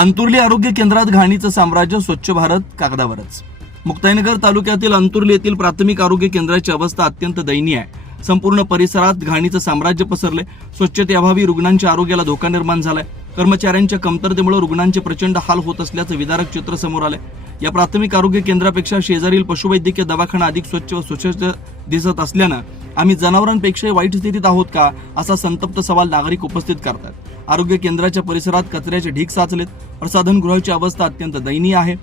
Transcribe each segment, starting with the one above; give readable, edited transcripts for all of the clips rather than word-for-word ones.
अंतुर्ली आरोग्य केंद्रात घाणीचं साम्राज्य, स्वच्छ भारत कागदावरच। मुक्ताईनगर तालुक्यातील अंतुर्ली येथील प्राथमिक आरोग्य केंद्राची अवस्था अत्यंत दयनीय आहे। संपूर्ण परिसरात घाणीचं साम्राज्य पसरले। स्वच्छतेअभावी रुग्णांच्या आरोग्याला धोका निर्माण झालाय। कर्मचाऱ्यांच्या कमतरतेमुळे रुग्णांचे प्रचंड हाल होत असल्याचं विदारक चित्र समोर आलंय। या प्राथमिक आरोग्य केंद्रापेक्षा शेजारील पशुवैद्यकीय दवाखाना अधिक स्वच्छ व सुसज्ज दिसत असल्यानं आम्ही जनावरांपेक्षा वाईट स्थितीत आहोत का, असा संतप्त सवाल नागरिक उपस्थित करतात। आरोग्य केंद्राच्या परिसरात कचऱ्याचे ढीग साचलेत। प्रसाधनगृहाची अवस्था अत्यंत दयनीय आहे।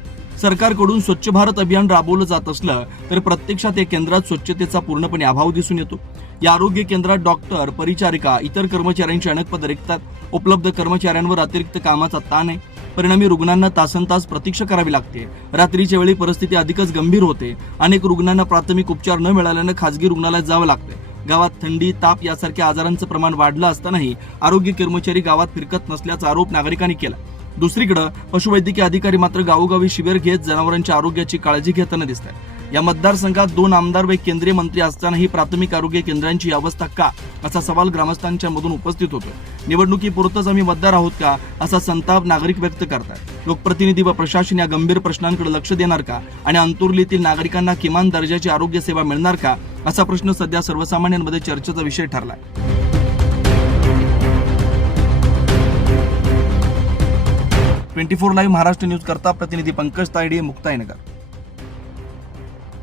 सरकारकडून स्वच्छ भारत अभियान राबवलं जात असलं तर प्रत्यक्षात या केंद्रात स्वच्छतेचा पूर्णपणे अभाव दिसून येतो। या आरोग्य केंद्रात डॉक्टर, परिचारिका, इतर कर्मचाऱ्यांची अनेक पदं रिक्तात। उपलब्ध कर्मचाऱ्यांवर अतिरिक्त कामाचा ताण आहे। परिणामी रुग्णांना तासनतास प्रतीक्षा करावी लागते। रात्रीच्या वेळी परिस्थिती अधिकच गंभीर होते। अनेक रुग्णांना प्राथमिक उपचार न मिळाल्यानं खासगी रुग्णालयात जावं लागते। गावात थंडी, ताप यासारख्या आजारांचं प्रमाण वाढलं असतानाही आरोग्य कर्मचारी गावात फिरकत नसल्याचा आरोप नागरिकांनी केला। दुसरीकडे पशुवैद्यकीय अधिकारी मात्र गावोगावी शिबिर घेत जनावरांच्या आरोग्याची काळजी घेताना दिसतात। या मतदारसंघात 2 आमदार व केंद्रीय मंत्री असतानाही प्राथमिक आरोग्य केंद्रांची अवस्था का, असा सवाल ग्रामस्थांच्या मधून उपस्थित होतो। निवडणुकीपुरतच आम्ही मतदार आहोत का, असा संताप नागरिक व्यक्त करतात। लोकप्रतिनिधी व प्रशासन या गंभीर प्रश्नांकडे लक्ष देणार का आणि अंतुर्लीतील नागरिकांना किमान दर्जाची आरोग्य सेवा मिळणार का, असा प्रश्न सध्या सर्वसामान्यांमध्ये चर्चेचा विषय ठरलाय। 24 लाईव्ह महाराष्ट्र न्यूज करता प्रतिनिधी पंकज तायडे, मुक्ताईनगर।